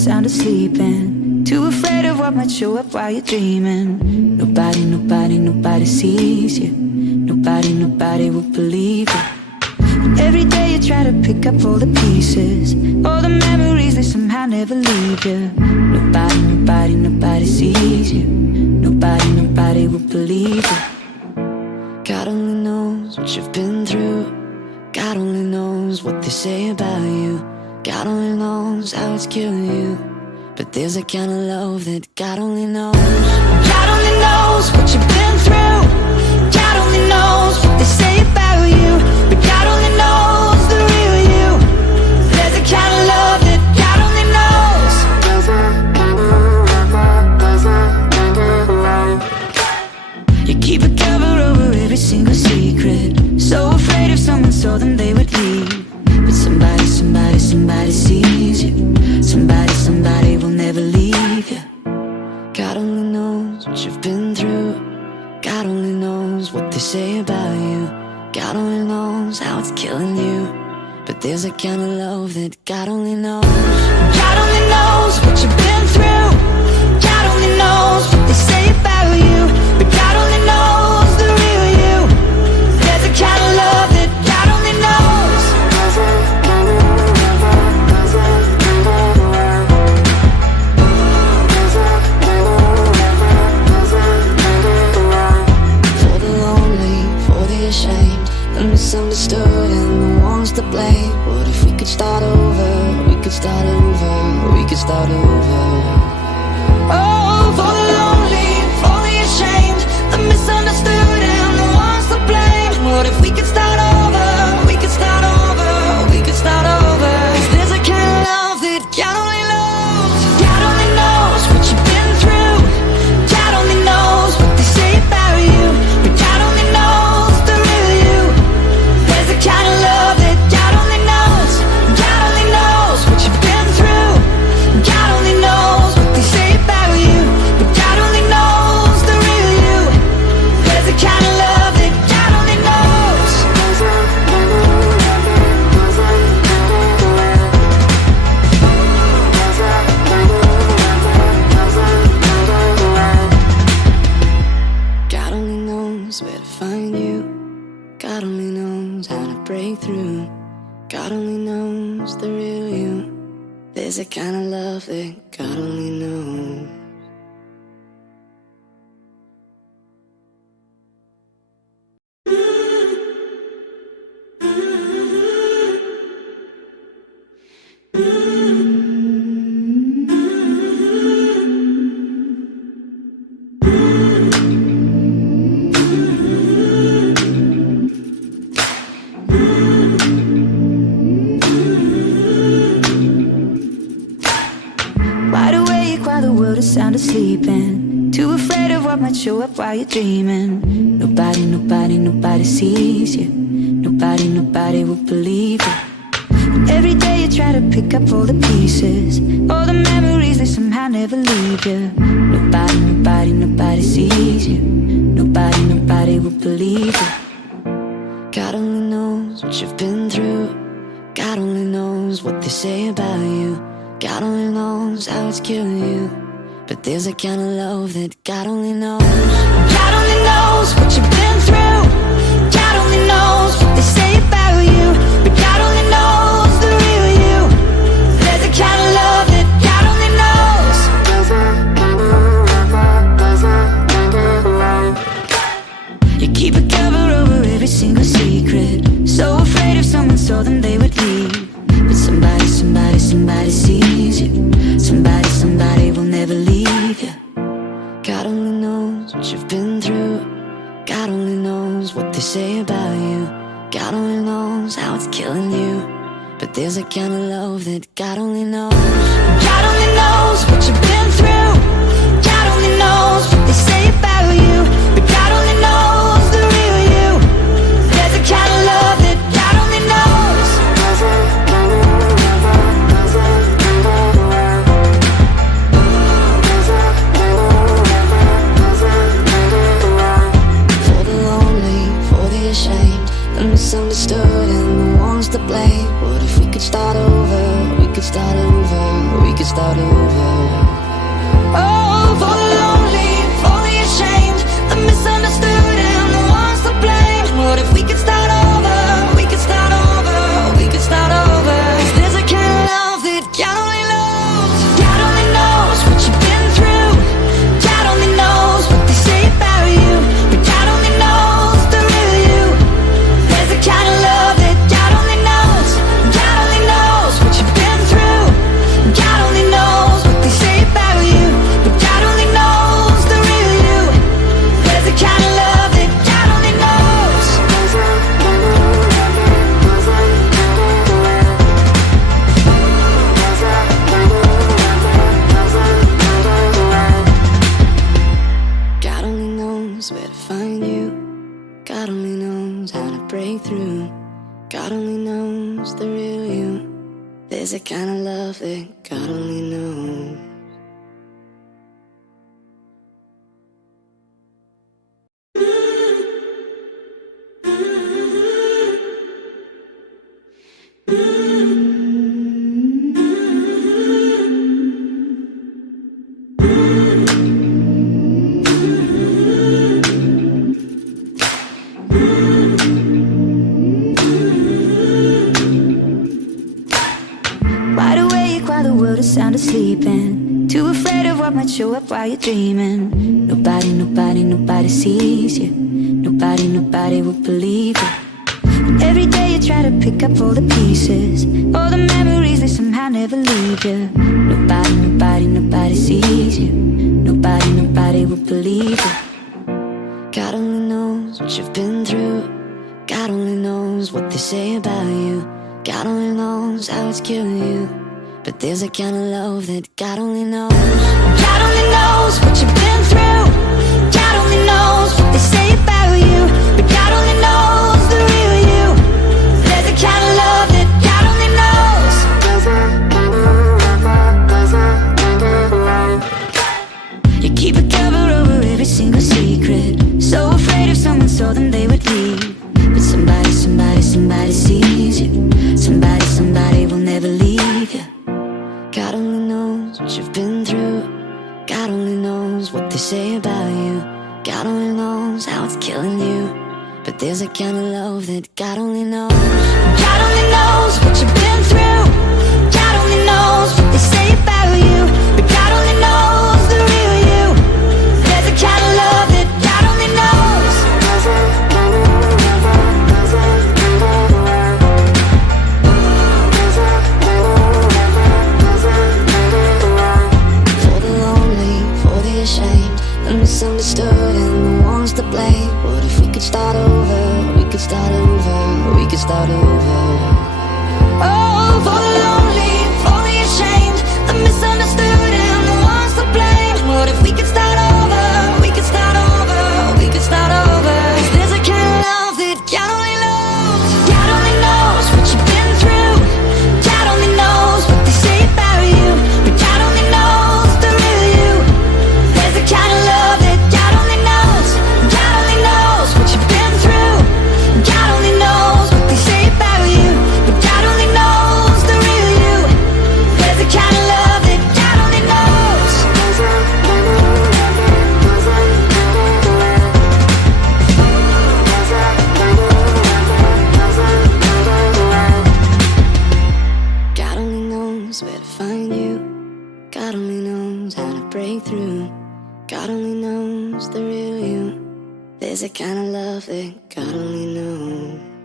sound asleep and too afraid of what might show up while you're dreaming. Nobody, nobody, nobody sees you. Nobody, nobody will believe you. Every day you try to pick up all the pieces, all the memories, they somehow never leave you. Nobody, nobody, nobody sees you. Nobody, nobody will believe you. God only knows what you've been through. God only knows what they say about you. God only knows how it's killing you. But there's a kind of love that God only knows. God only knows what you've been through. God only knows what they say about you. But God only knows the real you. There's a kind of love that God only knows. You keep a cover over every single secret, so afraid if someone saw them they would leave. But somebody, somebody, somebody sees you. Somebody, somebody will never leave you. God only knows what you've been through. God only knows what they say about you. God only knows how it's killing you. But there's a kind of love that God only knows. God only knows what you've been through. God only knows what they say about you. But God only knows the real you. There's a kind of love that God only knows. For the lonely, for the ashamed, the misunderstood and the ones to blame. What if we could start over? We could start over. We could start over. Oh, for the lonely, for the ashamed, the misunderstood and the ones to blame. What if we could start over? We could start over. We could start over. 'Cause there's a kind of love that God only knows. God only knows what you've been through. God only knows what they say about you. But God only knows the real you. There's a kind of love that God only knows. God only knows what you've been through. God only knows what they say about you. But God only knows the real you. There's a kind of love that God only knows. God only knows where to find you. God only knows how to break through. God only knows the real you. There's a kind of love that God only knows. Wide awake while the world is sound asleep and too afraid of what might show up while you're dreaming. Nobody, nobody, nobody sees you. Nobody, nobody will believe you. Every day you try to pick up all the pieces, all the memories, they somehow never leave you. Nobody, nobody, nobody sees you. Nobody, nobody will believe you. God only knows what you've been through. God only knows what they say about you. God only knows how it's killing you. But there's a kind of love that God only knows. God only knows what you've been through. God only knows what they say about you. But God only knows the real you. There's a kind of love that God only knows. You keep a cover over every single secret, so afraid if someone saw them they would leave. But somebody, somebody, somebody sees you. Somebody, somebody will never leave you. God only knows what you've been through. God only knows what they say about you. God only knows how it's killing you. But there's a kind of love that God only knows. God only knows what you've been through. God only knows what they say about you. But God only knows the real you. There's a kind of love that God only knows. For the lonely, for the ashamed, the misunderstood and the ones to blame. What if we could start over? We could start over. We could start over. knows where to find you. God only knows how to break through. God only knows the real you. There's a kind of love that God only knows. Wide awake while the world is sound asleep, and too afraid of what might show up while you're dreaming. Nobody sees you. Nobody will believe it. And every day you try to pick up all the pieces, all the memories that somehow never leave you. Nobody sees you. Nobody will believe it. God only knows what you've been through. God only knows what they say about you. God only knows how it's killing you. But there's a kind of love that God only knows. God only knows what you've been through. God only knows what they say about you. But God only knows the real you. There's a kind of love that God only knows. You keep a cover over every single secret, so afraid if someone saw them they would leave. But somebody sees you. Somebody will never leave you. God only knows what you've been through. God only knows what they say about you. God only knows how it's killing you. But there's a kind of love that God only knows. God only knows what you've been through. God only knows what they say about you. But God only knows the real you. There's a kind of love that God only knows. For the lonely, for the ashamed, the misunderstood and the ones to blame. What if we could start over? We could start over. We could start over. Oh, for the lonely, for the ashamed, the misunderstood and the ones to blame. What if we could start over? We could start over. We could start over. 'Cause there's a kind of love that God only knows. God only knows what you've been through. God only knows what they say about you. But God only knows the real you. There's a kind of love that God only knows. God only knows what you've been through. God only knows what they say about you. But God only knows the real you. There's a kind of love that God only knows. God only knows where to find you. God only knows how to break through. God only knows the real you. There's a kind of love that God only knows.